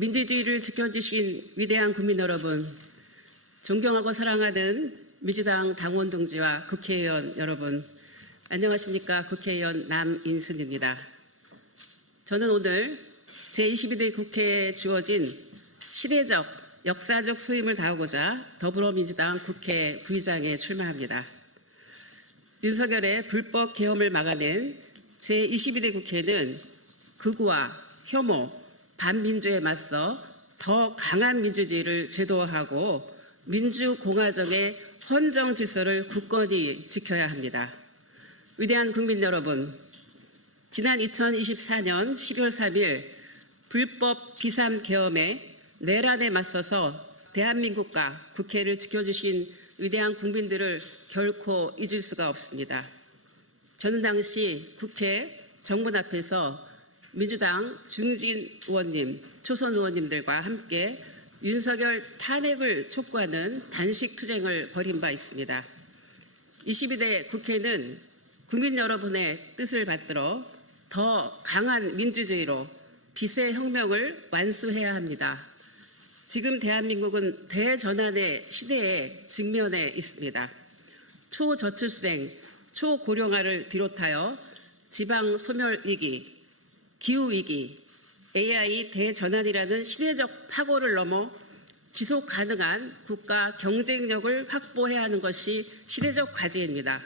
민주주의를 지켜주신 위대한 국민 여러분, 존경하고 사랑하는 민주당 당원 동지와 국회의원 여러분, 안녕하십니까? 국회의원 남인순입니다. 저는 오늘 제22대 국회에 주어진 시대적, 역사적 소임을 다하고자 더불어민주당 국회 부의장에 출마합니다. 윤석열의 불법 계엄을 막아낸 제22대 국회는 극우와 혐오, 반민주에 맞서 더 강한 민주주의를 제도화하고 민주공화정의 헌정 질서를 굳건히 지켜야 합니다. 위대한 국민 여러분, 지난 2024년 12월 3일 불법 비상계엄에 내란에 맞서서 대한민국과 국회를 지켜주신 위대한 국민들을 결코 잊을 수가 없습니다. 저는 당시 국회 정문 앞에서 민주당 중진 의원님, 초선 의원님들과 함께 윤석열 탄핵을 촉구하는 단식 투쟁을 벌인 바 있습니다. 22대 국회는 국민 여러분의 뜻을 받들어 더 강한 민주주의로 빛의 혁명을 완수해야 합니다. 지금 대한민국은 대전환의 시대에 직면해 있습니다. 초저출생, 초고령화를 비롯하여 지방 소멸 위기, 기후 위기, AI 대전환이라는 시대적 파고를 넘어 지속 가능한 국가 경쟁력을 확보해야 하는 것이 시대적 과제입니다.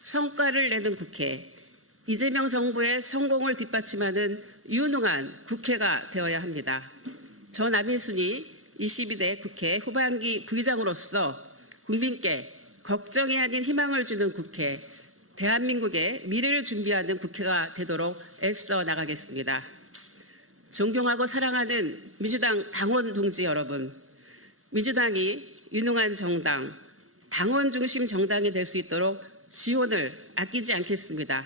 성과를 내는 국회, 이재명 정부의 성공을 뒷받침하는 유능한 국회가 되어야 합니다. 저 남인순이 22대 국회 후반기 부의장으로서 국민께 걱정이 아닌 희망을 주는 국회, 대한민국의 미래를 준비하는 국회가 되도록 애써 나가겠습니다. 존경하고 사랑하는 민주당 당원 동지 여러분, 민주당이 유능한 정당, 당원 중심 정당이 될 수 있도록 지원을 아끼지 않겠습니다.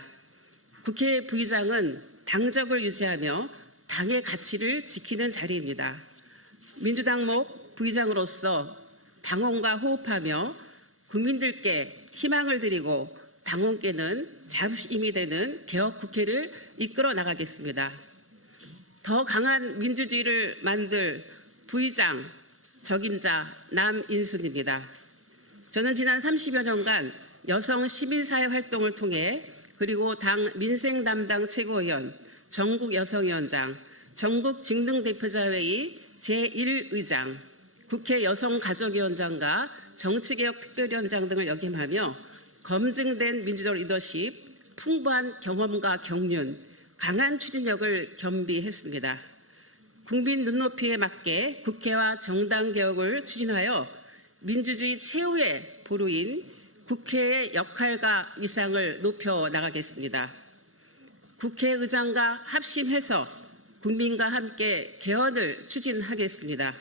국회 부의장은 당적을 유지하며 당의 가치를 지키는 자리입니다. 민주당목 부의장으로서 당원과 호흡하며 국민들께 희망을 드리고 당원께는 자부심이 되는 개혁 국회를 이끌어 나가겠습니다. 더 강한 민주주의를 만들 부의장, 적임자 남인순입니다. 저는 지난 30여 년간 여성 시민사회 활동을 통해 그리고 당 민생 담당 최고위원, 전국 여성위원장, 전국 직능대표자회의 제1의장, 국회 여성가족위원장과 정치개혁특별위원장 등을 역임하며 검증된 민주적 리더십, 풍부한 경험과 경륜, 강한 추진력을 겸비했습니다. 국민 눈높이에 맞게 국회와 정당 개혁을 추진하여 민주주의 최후의 보루인 국회의 역할과 위상을 높여 나가겠습니다. 국회의장과 합심해서 국민과 함께 개헌을 추진하겠습니다.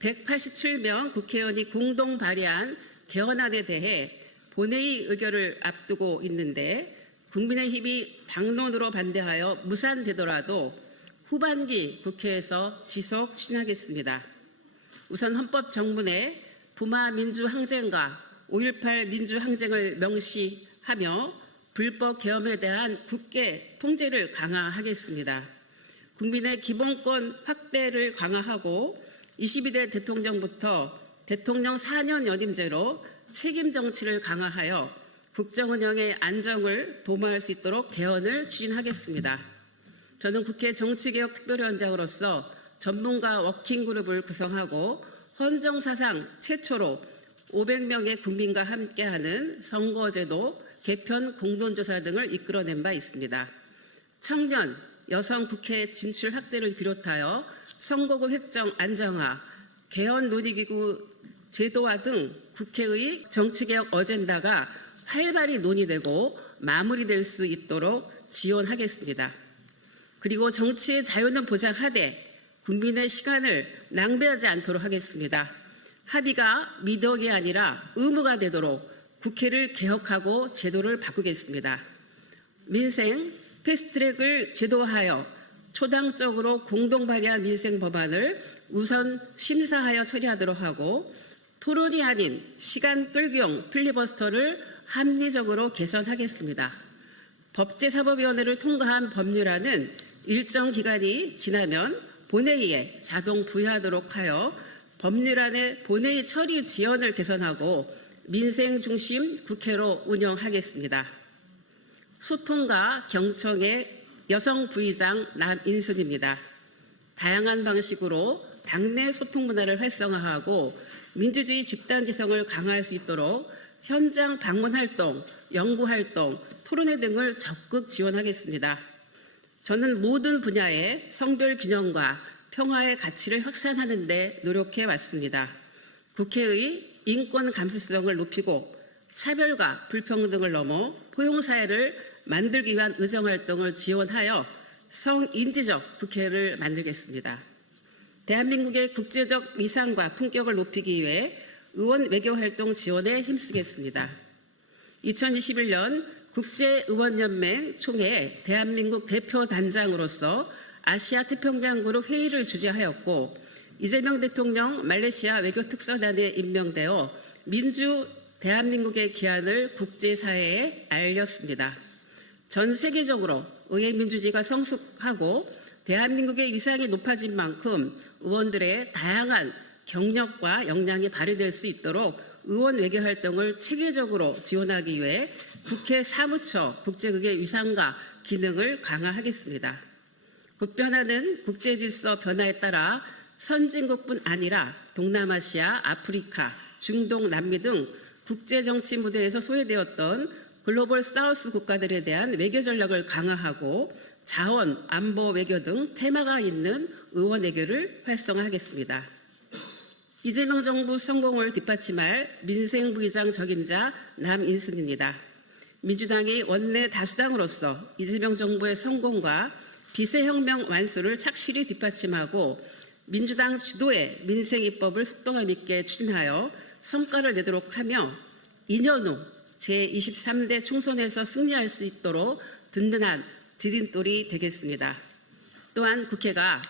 187명 국회의원이 공동 발의한 개헌안에 대해 본회의 의결을 앞두고 있는데 국민의힘이 당론으로 반대하여 무산되더라도 후반기 국회에서 지속 추진하겠습니다. 우선 헌법정문에 부마 민주항쟁과 5.18 민주항쟁을 명시하며 불법 계엄에 대한 국회 통제를 강화하겠습니다. 국민의 기본권 확대를 강화하고 22대 대통령부터 대통령 4년 연임제로 책임 정치를 강화하여 국정 운영의 안정을 도모할 수 있도록 개헌을 추진하겠습니다. 저는 국회 정치개혁특별위원장으로서 전문가 워킹그룹을 구성하고 헌정사상 최초로 500명의 국민과 함께하는 선거제도 개편 공론조사 등을 이끌어낸 바 있습니다. 청년, 여성 국회 진출 확대를 비롯하여 선거구 획정 안정화, 개헌 논의기구 제도화 등 국회의 정치개혁 어젠다가 활발히 논의되고 마무리될 수 있도록 지원하겠습니다. 그리고 정치의 자유는 보장하되 국민의 시간을 낭비하지 않도록 하겠습니다. 합의가 미덕이 아니라 의무가 되도록 국회를 개혁하고 제도를 바꾸겠습니다. 민생 패스트트랙을 제도화하여 초당적으로 공동 발의한 민생 법안을 우선 심사하여 처리하도록 하고 토론이 아닌 시간 끌기용 필리버스터를 합리적으로 개선하겠습니다. 법제사법위원회를 통과한 법률안은 일정 기간이 지나면 본회의에 자동 부여하도록 하여 법률안의 본회의 처리 지연을 개선하고 민생 중심 국회로 운영하겠습니다. 소통과 경청의 여성 부의장 남인순입니다. 다양한 방식으로 당내 소통 문화를 활성화하고 민주주의 집단지성을 강화할 수 있도록 현장 방문 활동, 연구 활동, 토론회 등을 적극 지원하겠습니다. 저는 모든 분야의 성별 균형과 평화의 가치를 확산하는 데 노력해 왔습니다. 국회의 인권 감수성을 높이고 차별과 불평등을 넘어 포용사회를 만들기 위한 의정활동을 지원하여 성인지적 국회를 만들겠습니다. 대한민국의 국제적 위상과 품격을 높이기 위해 의원 외교활동 지원에 힘쓰겠습니다. 2021년 국제의원연맹 총회 대한민국 대표단장으로서 아시아 태평양 그룹 회의를 주재하였고 이재명 대통령 말레이시아 외교특사단에 임명되어 민주 대한민국의 기한을 국제사회에 알렸습니다. 전 세계적으로 의회 민주주의가 성숙하고 대한민국의 위상이 높아진 만큼 의원들의 다양한 경력과 역량이 발휘될 수 있도록 의원 외교활동을 체계적으로 지원하기 위해 국회 사무처 국제극의 위상과 기능을 강화하겠습니다. 급변하는 국제질서 변화에 따라 선진국뿐 아니라 동남아시아, 아프리카, 중동, 남미 등 국제정치 무대에서 소외되었던 글로벌 사우스 국가들에 대한 외교 전략을 강화하고 자원, 안보 외교 등 테마가 있는 의원 외교를 활성화하겠습니다. 이재명 정부 성공을 뒷받침할 민생 부의장 적임자 남인순입니다. 민주당이 원내 다수당으로서 이재명 정부의 성공과 비세혁명 완수를 착실히 뒷받침하고 민주당 주도의 민생 입법을 속도감 있게 추진하여 성과를 내도록 하며 2년 후 제23대 총선에서 승리할 수 있도록 든든한 디딤돌이 되겠습니다. 또한 국회가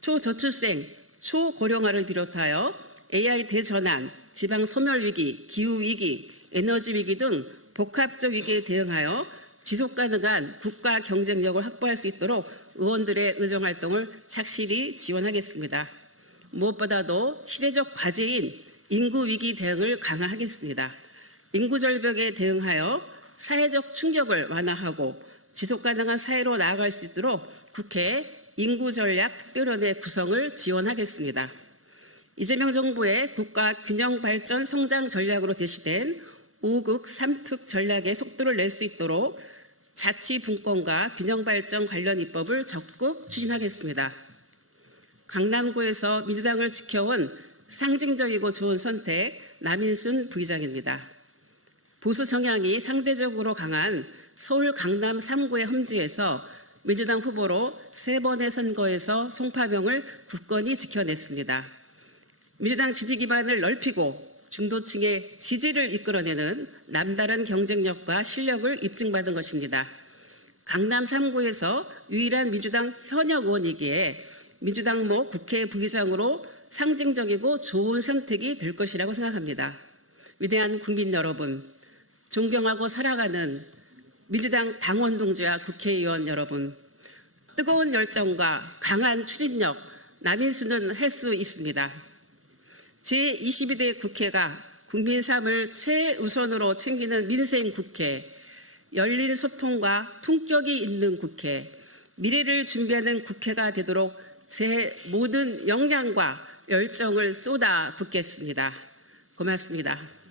초저출생, 초고령화를 비롯하여 AI 대전환, 지방소멸위기, 기후위기, 에너지위기 등 복합적 위기에 대응하여 지속가능한 국가 경쟁력을 확보할 수 있도록 의원들의 의정활동을 착실히 지원하겠습니다. 무엇보다도 시대적 과제인 인구위기 대응을 강화하겠습니다. 인구절벽에 대응하여 사회적 충격을 완화하고 지속가능한 사회로 나아갈 수 있도록 국회 인구전략특별위원회 구성을 지원하겠습니다. 이재명 정부의 국가 균형발전 성장 전략으로 제시된 5국 3특 전략의 속도를 낼 수 있도록 자치분권과 균형발전 관련 입법을 적극 추진하겠습니다. 강남구에서 민주당을 지켜온 상징적이고 좋은 선택 남인순 부의장입니다. 보수 정향이 상대적으로 강한 서울 강남 3구의 험지에서 민주당 후보로 3번의 선거에서 송파병을 굳건히 지켜냈습니다. 민주당 지지 기반을 넓히고 중도층의 지지를 이끌어내는 남다른 경쟁력과 실력을 입증받은 것입니다. 강남 3구에서 유일한 민주당 현역 의원이기에 민주당모 국회 부의장으로 상징적이고 좋은 선택이 될 것이라고 생각합니다. 위대한 국민 여러분, 존경하고 사랑하는 민주당 당원 동지와 국회의원 여러분, 뜨거운 열정과 강한 추진력, 남인순은 할 수 있습니다. 제22대 국회가 국민 삶을 최우선으로 챙기는 민생 국회, 열린 소통과 품격이 있는 국회, 미래를 준비하는 국회가 되도록 제 모든 역량과 열정을 쏟아 붓겠습니다. 고맙습니다.